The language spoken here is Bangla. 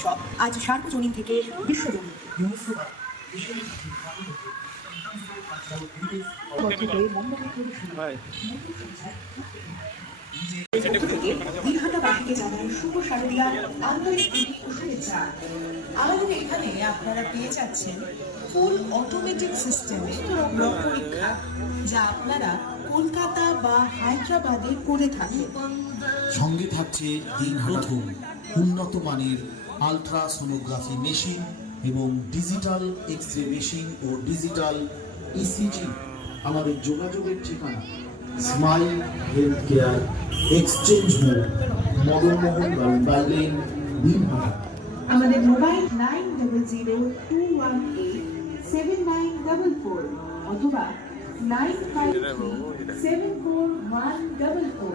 উৎসব। আজ সার্বজনীন থেকে বিশ্বজনীন। থেকে আমাদের এখানে আপনারা পেয়ে যাচ্ছেন ফুল অটোমেটিক সিস্টেমে রোগ পরীক্ষা যা আপনারা কলকাতা বা হায়দ্রাবাদে করে থাকেন। সঙ্গে থাকছে দিনহাটা প্রথম উন্নত মানের আলট্রাসোনোগ্রাফি মেশিন এবং ডিজিটাল এক্স রে মেশিন ও ডিজিটাল ইসিজি আমাদের যোগাযোগের ঠিকানা smile health care exchange mode Madanmohan bylane Dinhata আমাদের mobile nine double zero two one eight seven nine double four অথবা nine five seven four one double four